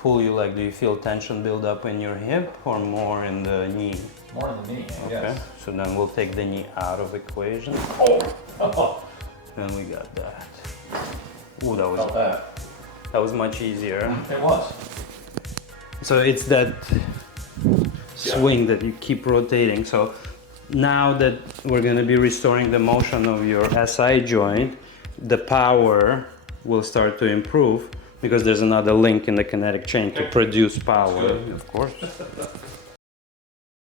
pull you like? Do you feel tension build up in your hip or more in the knee? More in the knee, Okay, yes. so then we'll take the knee out of equation. Oh, Then we got that. Ooh, that felt that. was much easier. It was. So it's that swing that you keep rotating. So now that we're going to be restoring the motion of your SI joint, the power will start to improve because there's another link in the kinetic chain to produce power, of course.